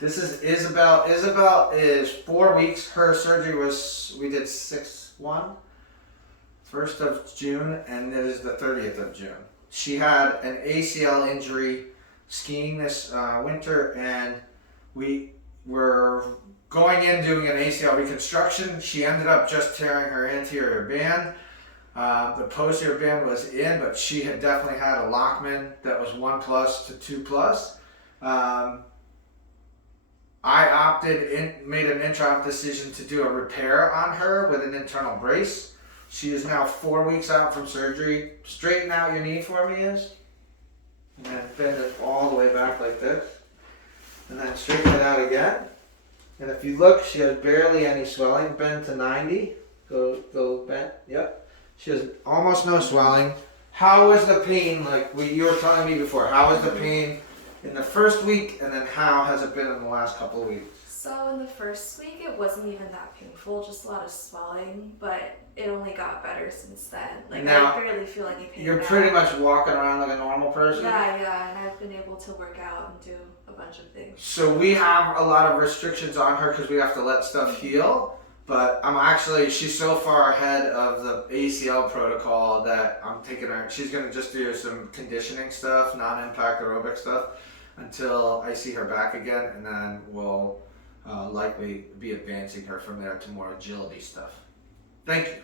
This is Isabelle. Isabelle is 4 weeks. Her surgery was, we did 6/1, 1st of June, and it is the 30th of June. She had an ACL injury skiing this winter, and we were going in doing an ACL reconstruction. She ended up just tearing her anterior band. The posterior band was in, but she had definitely had a Lockman that was 1+ to 2+. I made an intra-op decision to do a repair on her with an internal brace. She is now 4 weeks out from surgery. Straighten out your knee for me, and then bend it all the way back like this. And then straighten it out again. And if you look, she has barely any swelling. Bend to 90. Go bend. Yep. She has almost no swelling. How is the pain, like you were telling me before, how is the pain in the first week, and then how has it been in the last couple of weeks? So in the first week, it wasn't even that painful, just a lot of swelling, but it only got better since then. Like, now, I barely feel any pain. You're now. pretty much walking around like a normal person? Yeah, and I've been able to work out and do a bunch of things. So we have a lot of restrictions on her because we have to let stuff heal, but she's so far ahead of the ACL protocol that I'm taking her, she's going to just do some conditioning stuff, non-impact aerobic stuff, until I see her back again, and then we'll likely be advancing her from there to more agility stuff. Thank you.